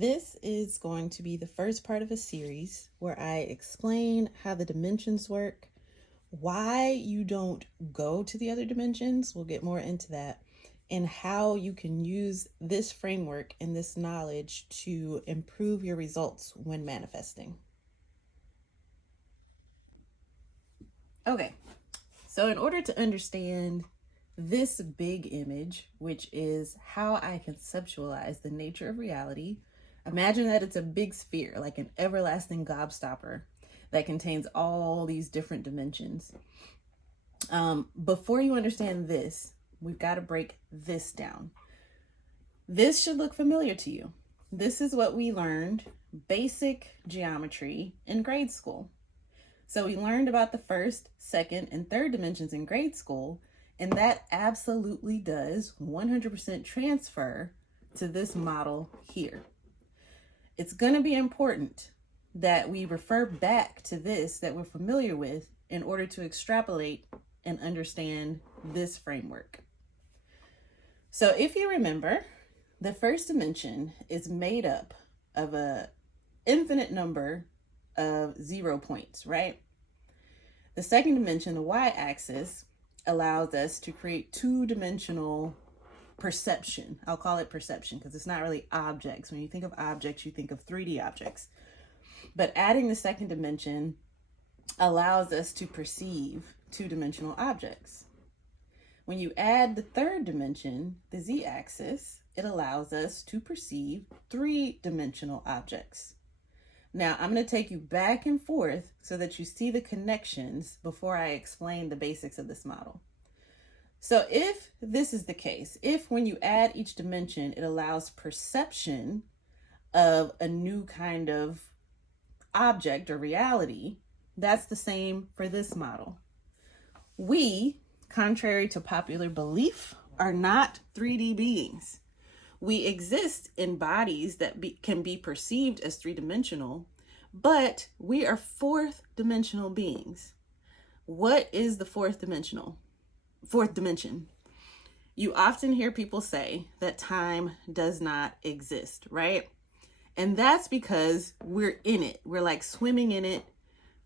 This is going to be the first part of a series where I explain how the dimensions work, why you don't go to the other dimensions, we'll get more into that, and how you can use this framework and this knowledge to improve your results when manifesting. Okay, so in order to understand this big image, which is how I conceptualize the nature of reality, imagine that it's a big sphere, like an everlasting gobstopper that contains all these different dimensions. Before you understand this, we've got to break this down. This should look familiar to you. This is what we learned basic geometry in grade school. So we learned about the first, second, and third dimensions in grade school, and that absolutely does 100% transfer to this model here. It's going to be important that we refer back to this that we're familiar with in order to extrapolate and understand this framework. So if you remember, the first dimension is made up of an infinite number of 0 points, right? The second dimension, the y-axis, allows us to create two-dimensional perception. I'll call it perception because it's not really objects. When you think of objects, you think of 3D objects. But adding the second dimension allows us to perceive two-dimensional objects. When you add the third dimension, the z-axis, it allows us to perceive three-dimensional objects. Now, I'm going to take you back and forth so that you see the connections before I explain the basics of this model. So if this is the case, if when you add each dimension, it allows perception of a new kind of object or reality, that's the same for this model. We, contrary to popular belief, are not 3D beings. We exist in bodies that can be perceived as three-dimensional, but we are fourth-dimensional beings. What is the fourth dimension? You often hear people say that time does not exist, right? And that's because we're in it. We're like swimming in it.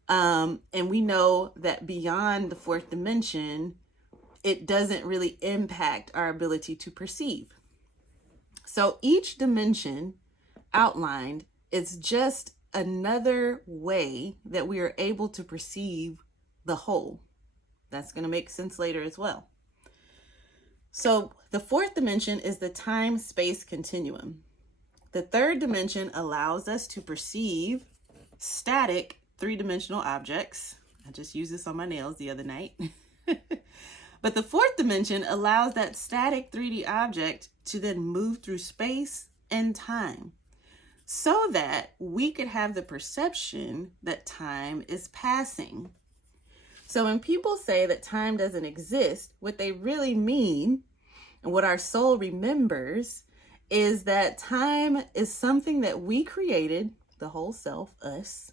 And we know that beyond the fourth dimension, it doesn't really impact our ability to perceive. So each dimension outlined is just another way that we are able to perceive the whole. That's going to make sense later as well. So the fourth dimension is the time-space continuum. The third dimension allows us to perceive static three-dimensional objects. I just used this on my nails the other night. But the fourth dimension allows that static 3D object to then move through space and time so that we could have the perception that time is passing. So when people say that time doesn't exist, what they really mean and what our soul remembers is that time is something that we created, the whole self, us,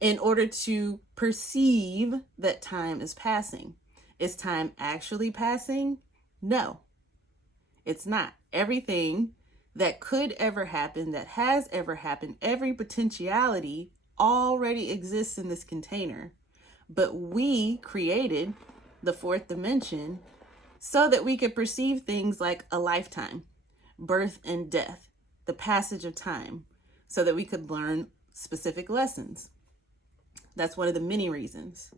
in order to perceive that time is passing. Is time actually passing? No, it's not. Everything that could ever happen, that has ever happened, every potentiality already exists in this container. But we created the fourth dimension so that we could perceive things like a lifetime, birth and death, the passage of time, so that we could learn specific lessons. That's one of the many reasons.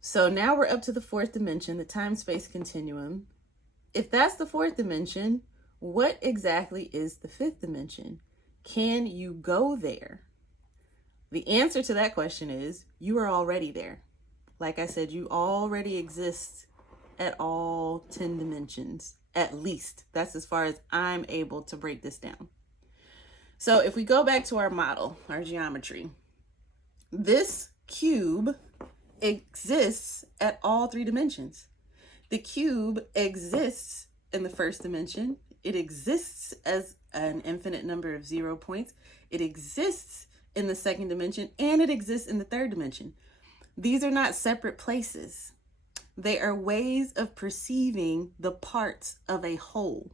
So now we're up to the fourth dimension, the time-space continuum. If that's the fourth dimension, what exactly is the fifth dimension? Can you go there? The answer to that question is you are already there. Like I said, you already exist at all 10 dimensions, at least. That's as far as I'm able to break this down. So if we go back to our model, our geometry, this cube exists at all 3 dimensions. The cube exists in the first dimension. It exists as an infinite number of 0 points. It exists in the second dimension, and it exists in the third dimension. These are not separate places. They are ways of perceiving the parts of a whole.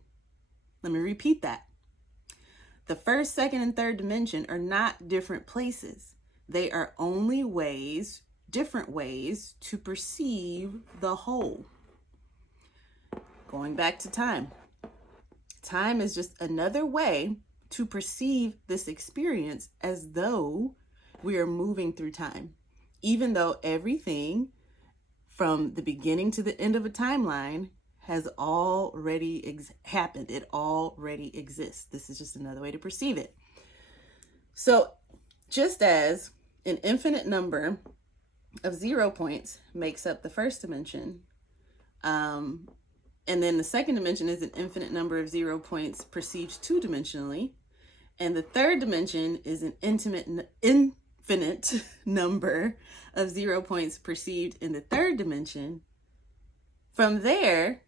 Let me repeat that. The first, second, and third dimension are not different places. They are only ways, different ways to perceive the whole. Going back to time. Time is just another way to perceive this experience as though we are moving through time, even though everything from the beginning to the end of a timeline has already happened. It already exists. This is just another way to perceive it. So just as an infinite number of 0 points makes up the first dimension, and then the second dimension is an infinite number of 0 points perceived two-dimensionally, and the third dimension is an infinite number of 0 points perceived in the third dimension. From there,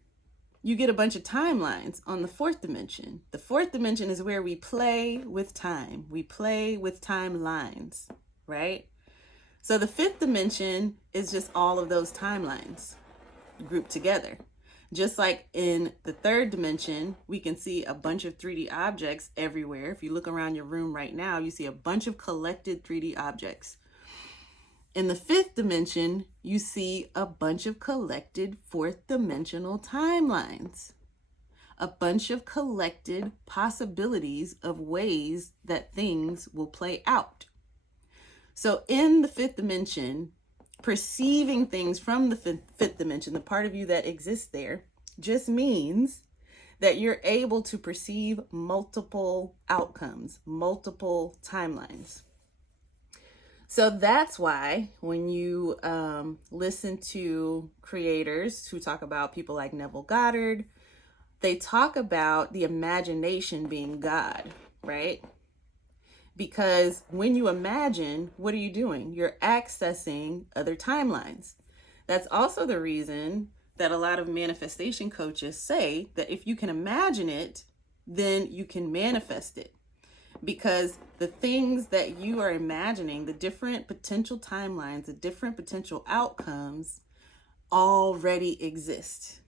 you get a bunch of timelines on the fourth dimension. The fourth dimension is where we play with time. We play with timelines, right? So the fifth dimension is just all of those timelines grouped together. Just like in the third dimension, we can see a bunch of 3D objects everywhere. If you look around your room right now, you see a bunch of collected 3D objects. In the fifth dimension, you see a bunch of collected fourth dimensional timelines. A bunch of collected possibilities of ways that things will play out. So in the fifth dimension, perceiving things from the fifth dimension, the part of you that exists there, just means that you're able to perceive multiple outcomes, multiple timelines. So that's why when you listen to creators who talk about people like Neville Goddard, they talk about the imagination being God, right? Because when you imagine, what are you doing? You're accessing other timelines. That's also the reason that a lot of manifestation coaches say that if you can imagine it, then you can manifest it. Because the things that you are imagining, the different potential timelines, the different potential outcomes already exist.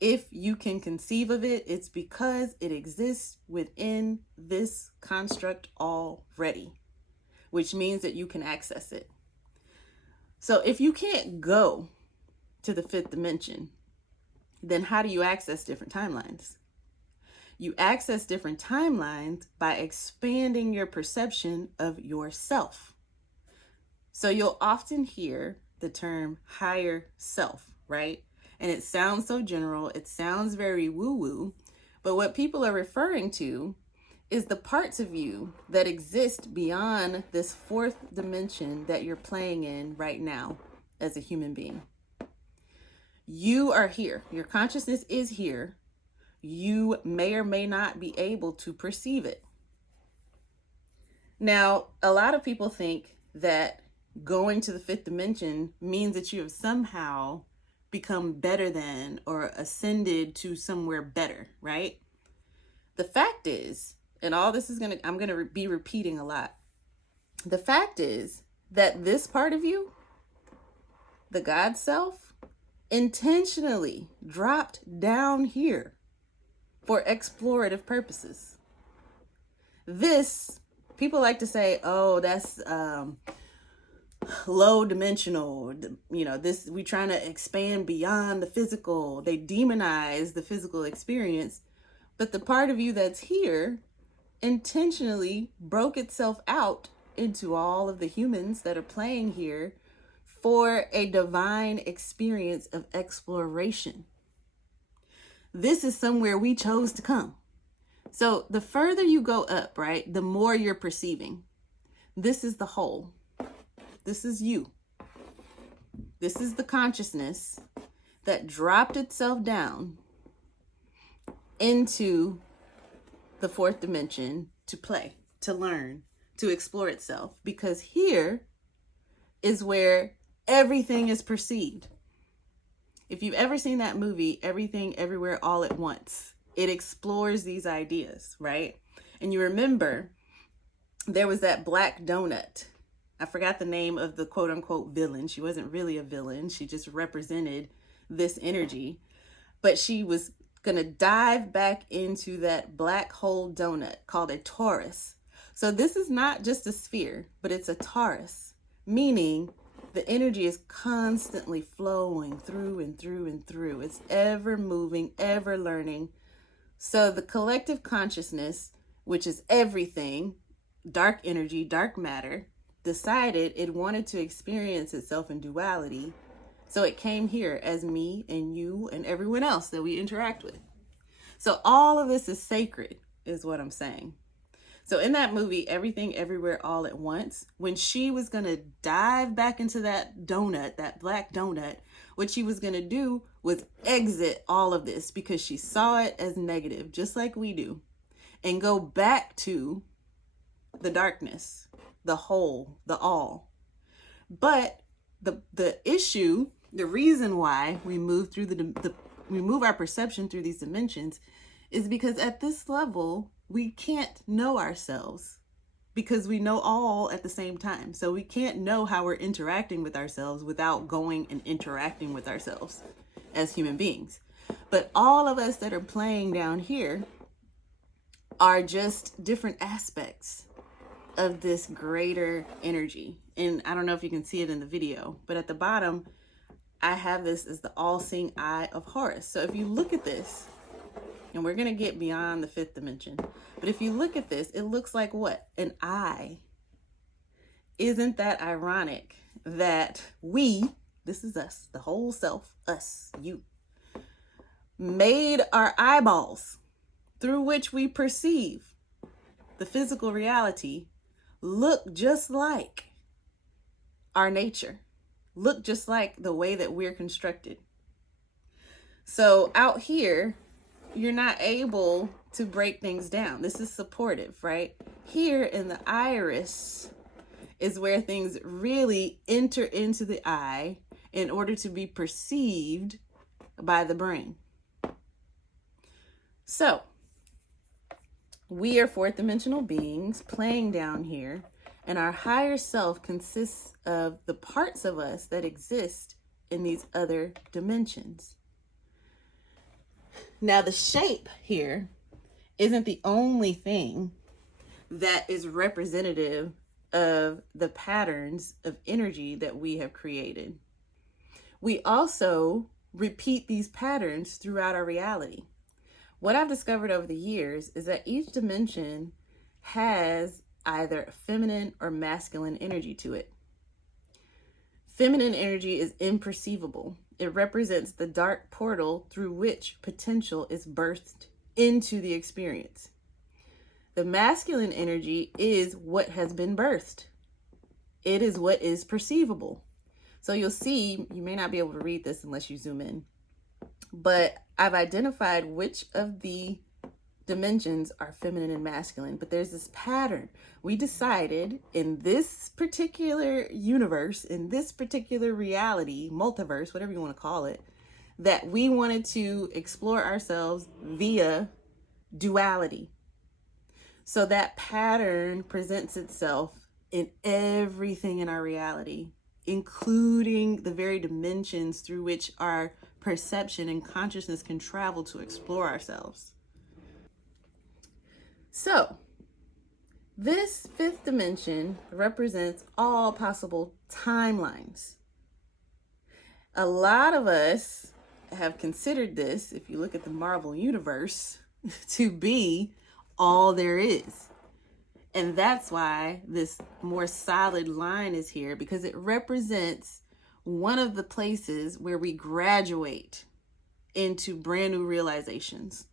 If you can conceive of it, it's because it exists within this construct already, which means that you can access it. So if you can't go to the fifth dimension, then how do you access different timelines? You access different timelines by expanding your perception of yourself. So you'll often hear the term higher self, right? And it sounds so general, it sounds very woo-woo, but what people are referring to is the parts of you that exist beyond this fourth dimension that you're playing in right now as a human being. You are here, your consciousness is here. You may or may not be able to perceive it. Now, a lot of people think that going to the fifth dimension means that you have somehow become better than or ascended to somewhere better, right? The fact is, and all this is I'm going to be repeating a lot. The fact is that this part of you, the God self, intentionally dropped down here for explorative purposes. This, people like to say, oh, that's low dimensional, this, we trying to expand beyond the physical. They demonize the physical experience, but the part of you that's here intentionally broke itself out into all of the humans that are playing here for a divine experience of exploration. This is somewhere we chose to come. So the further you go up, right, the more you're perceiving. This is the whole. This is you. This is the consciousness that dropped itself down into the fourth dimension to play, to learn, to explore itself. Because here is where everything is perceived. If you've ever seen that movie, Everything, Everywhere, All at Once, it explores these ideas, right? And you remember there was that black donut. I forgot the name of the quote unquote villain. She wasn't really a villain. She just represented this energy. But she was gonna dive back into that black hole donut called a torus. So this is not just a sphere, but it's a torus, meaning the energy is constantly flowing through and through and through. It's ever moving, ever learning. So the collective consciousness, which is everything, dark energy, dark matter, decided it wanted to experience itself in duality. So it came here as me and you and everyone else that we interact with. So all of this is sacred, is what I'm saying. So in that movie, Everything Everywhere All at Once, when she was going to dive back into that donut, that black donut, what she was going to do was exit all of this because she saw it as negative, just like we do, and go back to the darkness, the whole, the all. But the issue, the reason why we move through we move our perception through these dimensions is because at this level, we can't know ourselves because we know all at the same time. So we can't know how we're interacting with ourselves without going and interacting with ourselves as human beings. But all of us that are playing down here are just different aspects of this greater energy. And I don't know if you can see it in the video, but at the bottom, I have this as the all-seeing eye of Horus. So if you look at this, and we're going to get beyond the fifth dimension, but if you look at this, it looks like what? An eye. Isn't that ironic that we, this is us, the whole self, us, you, made our eyeballs through which we perceive the physical reality look just like our nature, look just like the way that we're constructed. So out here, you're not able to break things down. This is supportive, right? Here in the iris is where things really enter into the eye in order to be perceived by the brain. So we are fourth dimensional beings playing down here, and our higher self consists of the parts of us that exist in these other dimensions. Now, the shape here isn't the only thing that is representative of the patterns of energy that we have created. We also repeat these patterns throughout our reality. What I've discovered over the years is that each dimension has either a feminine or masculine energy to it. Feminine energy is imperceivable. It represents the dark portal through which potential is birthed into the experience. The masculine energy is what has been birthed. It is what is perceivable. So you'll see, you may not be able to read this unless you zoom in, but I've identified which of the dimensions are feminine and masculine, but there's this pattern. We decided in this particular universe, in this particular reality, multiverse, whatever you want to call it, that we wanted to explore ourselves via duality. So that pattern presents itself in everything in our reality, including the very dimensions through which our perception and consciousness can travel to explore ourselves. So, this fifth dimension represents all possible timelines. A lot of us have considered this, if you look at the Marvel Universe, to be all there is. And that's why this more solid line is here, because it represents one of the places where we graduate into brand new realizations.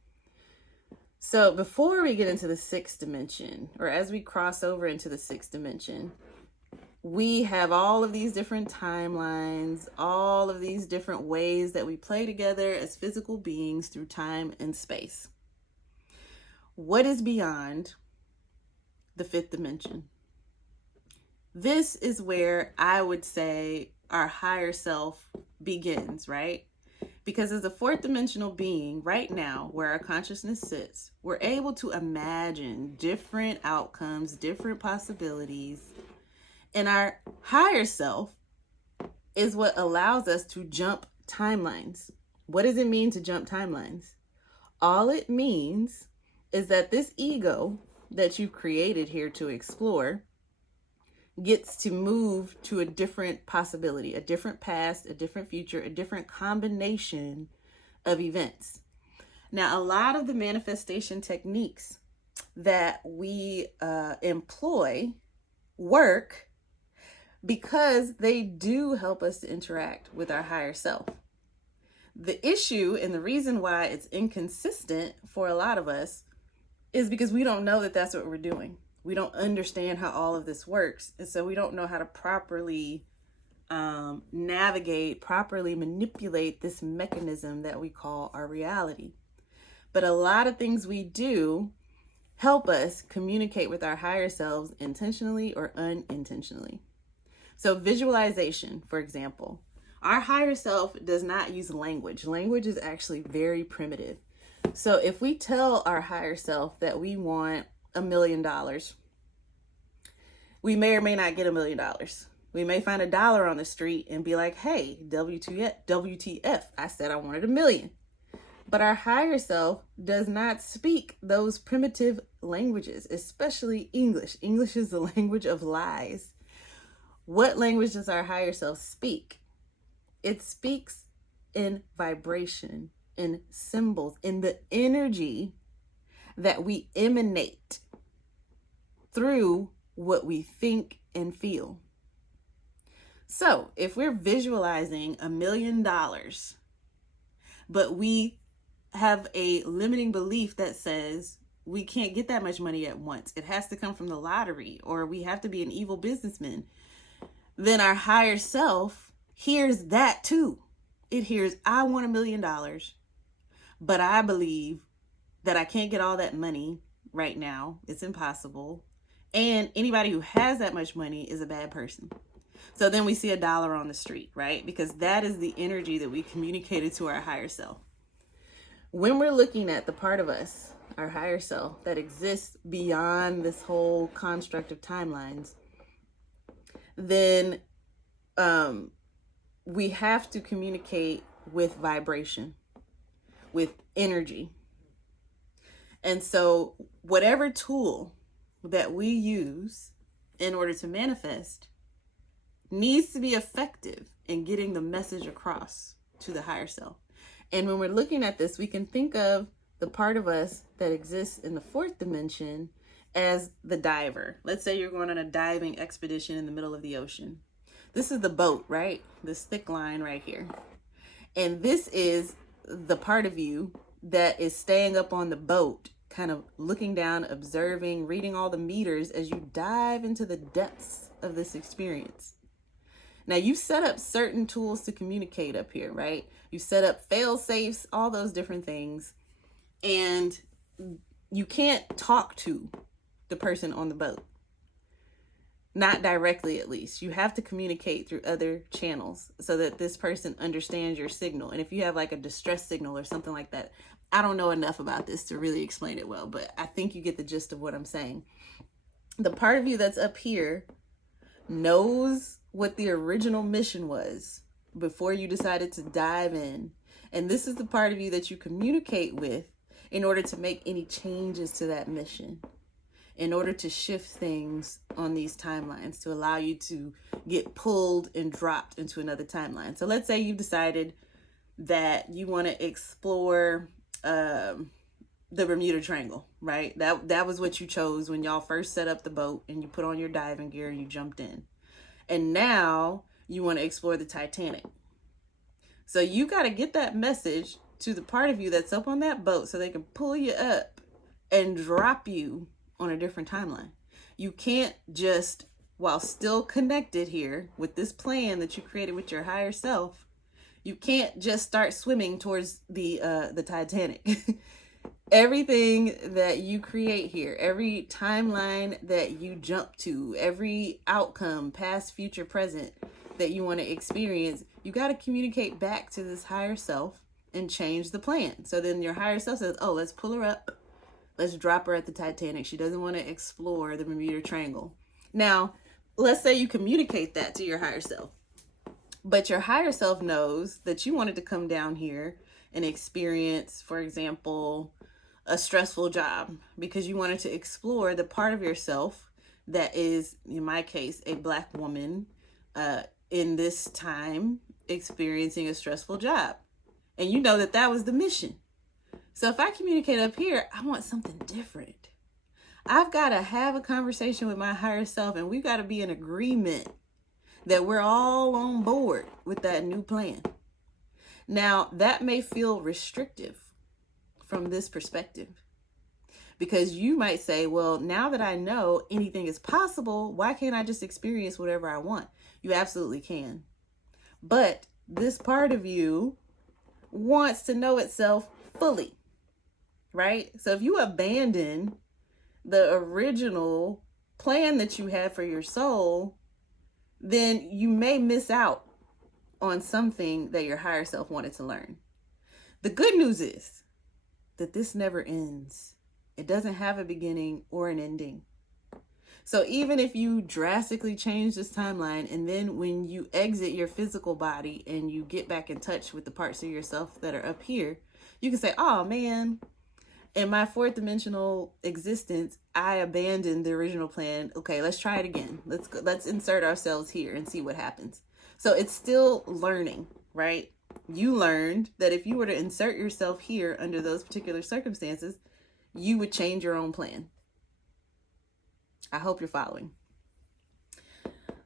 So before we get into the sixth dimension, or as we cross over into the sixth dimension, we have all of these different timelines, all of these different ways that we play together as physical beings through time and space. What is beyond the fifth dimension? This is where I would say our higher self begins, right? Because as a fourth dimensional being right now, where our consciousness sits, we're able to imagine different outcomes, different possibilities. And our higher self is what allows us to jump timelines. What does it mean to jump timelines? All it means is that this ego that you created here to explore gets to move to a different possibility, a different past, a different future, a different combination of events. Now, a lot of the manifestation techniques that we employ work because they do help us to interact with our higher self. The issue and the reason why it's inconsistent for a lot of us is because we don't know that that's what we're doing. We don't understand how all of this works. And so we don't know how to properly navigate, properly manipulate this mechanism that we call our reality. But a lot of things we do help us communicate with our higher selves intentionally or unintentionally. So visualization, for example, our higher self does not use language. Language is actually very primitive. So if we tell our higher self that we want $1 million, we may or may not get $1 million. We may find $1 on the street and be like, hey, WTF, I said I wanted $1 million. But our higher self does not speak those primitive languages, especially English. English is the language of lies. What language does our higher self speak? It speaks in vibration, in symbols, in the energy that we emanate through what we think and feel. So if we're visualizing $1 million, but we have a limiting belief that says we can't get that much money at once, it has to come from the lottery, or we have to be an evil businessman, then our higher self hears that too. It hears, I want $1 million, but I believe that I can't get all that money right now. It's impossible. And anybody who has that much money is a bad person. So then we see $1 on the street, right? Because that is the energy that we communicated to our higher self. When we're looking at the part of us, our higher self, that exists beyond this whole construct of timelines, then we have to communicate with vibration, with energy. And so whatever tool that we use in order to manifest needs to be effective in getting the message across to the higher self. And when we're looking at this, we can think of the part of us that exists in the fourth dimension as the diver. Let's say you're going on a diving expedition in the middle of the ocean. This is the boat, right? This thick line right here. And this is the part of you that is staying up on the boat, kind of looking down, observing, reading all the meters as you dive into the depths of this experience. Now, you set up certain tools to communicate up here, right? You set up fail safes, all those different things. And you can't talk to the person on the boat. Not directly, at least. You have to communicate through other channels so that this person understands your signal. And if you have like a distress signal or something like that, I don't know enough about this to really explain it well, but I think you get the gist of what I'm saying. The part of you that's up here knows what the original mission was before you decided to dive in. And this is the part of you that you communicate with in order to make any changes to that mission, in order to shift things on these timelines, to allow you to get pulled and dropped into another timeline. So let's say you've decided that you want to explore the Bermuda Triangle, right? That was what you chose when y'all first set up the boat and you put on your diving gear and you jumped in. And now you want to explore the Titanic. So you got to get that message to the part of you that's up on that boat so they can pull you up and drop you on a different timeline. You can't just, while still connected here with this plan that you created with your higher self, you can't just start swimming towards the Titanic. Everything that you create here, every timeline that you jump to, every outcome, past, future, present, that you want to experience, you got to communicate back to this higher self and change the plan. So then your higher self says, oh, let's pull her up. Let's drop her at the Titanic. She doesn't want to explore the Bermuda Triangle. Now, let's say you communicate that to your higher self, but your higher self knows that you wanted to come down here and experience, for example, a stressful job because you wanted to explore the part of yourself that is, in my case, a Black woman in this time experiencing a stressful job. And you know that that was the mission. So if I communicate up here, I want something different. I've got to have a conversation with my higher self, and we've got to be in agreement that we're all on board with that new plan. Now, that may feel restrictive from this perspective, because you might say, well, now that I know anything is possible, why can't I just experience whatever I want? You absolutely can. But this part of you wants to know itself fully, right? So if you abandon the original plan that you had for your soul, then you may miss out on something that your higher self wanted to learn. The good news is that this never ends. It doesn't have a beginning or an ending. So even if you drastically change this timeline, and then when you exit your physical body and you get back in touch with the parts of yourself that are up here, you can say, oh man, in my fourth dimensional existence, I abandoned the original plan. Okay, let's try it again. Let's insert ourselves here and see what happens. So it's still learning, right? You learned that if you were to insert yourself here under those particular circumstances, you would change your own plan. I hope you're following.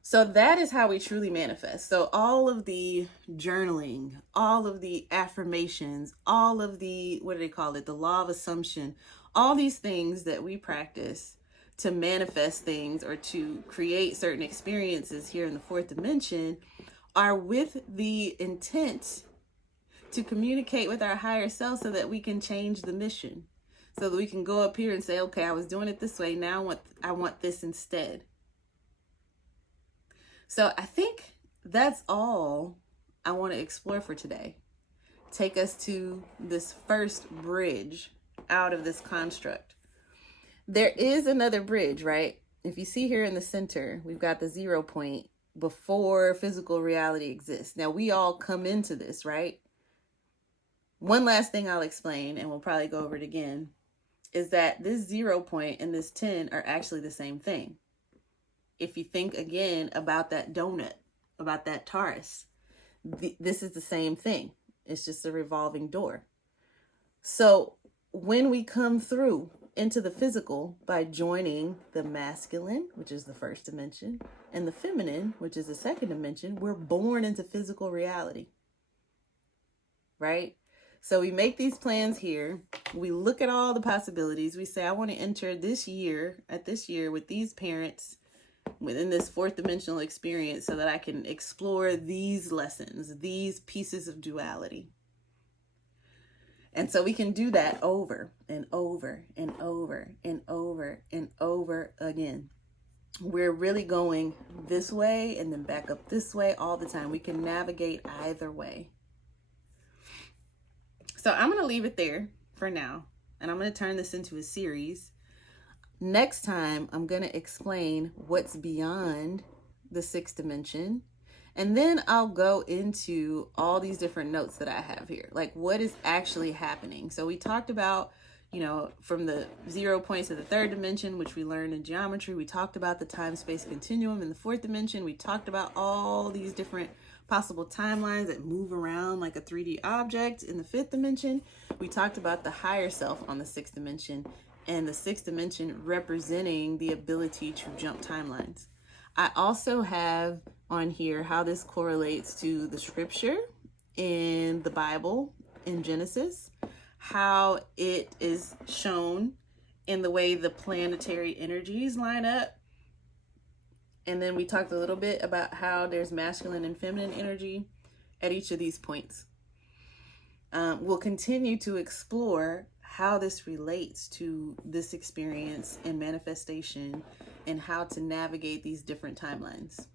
So that is how we truly manifest. So all of the journaling, all of the affirmations, all of the, what do they call it? The law of assumption, all these things that we practice to manifest things or to create certain experiences here in the fourth dimension are with the intent to communicate with our higher self so that we can change the mission. So that we can go up here and say, okay, I was doing it this way. Now I want this instead. So I think that's all I want to explore for today. Take us to this first bridge out of this construct. There is another bridge, right? If you see here in the center, we've got the 0 point before physical reality exists. Now we all come into this, right? One last thing I'll explain, and we'll probably go over it again, is that this 0 point and this 10 are actually the same thing. If you think again about that donut, about that torus, this is the same thing. It's just a revolving door. So when we come through into the physical by joining the masculine, which is the first dimension, and the feminine, which is the second dimension, we're born into physical reality, right? So we make these plans here. We look at all the possibilities. We say, I want to enter this year with these parents within this fourth dimensional experience so that I can explore these lessons, these pieces of duality. And so we can do that over and over and over and over and over again. We're really going this way and then back up this way all the time. We can navigate either way. So I'm going to leave it there for now, and I'm going to turn this into a series. Next time, I'm going to explain what's beyond the sixth dimension, and then I'll go into all these different notes that I have here, like what is actually happening. So we talked about, from the 0 point to the third dimension, which we learned in geometry. We talked about the time-space continuum in the fourth dimension. We talked about all these different possible timelines that move around like a 3D object in the fifth dimension. We talked about the higher self on the sixth dimension, and the sixth dimension representing the ability to jump timelines. I also have on here how this correlates to the scripture in the Bible in Genesis, how it is shown in the way the planetary energies line up. And then we talked a little bit about how there's masculine and feminine energy at each of these points. We'll continue to explore how this relates to this experience and manifestation and how to navigate these different timelines.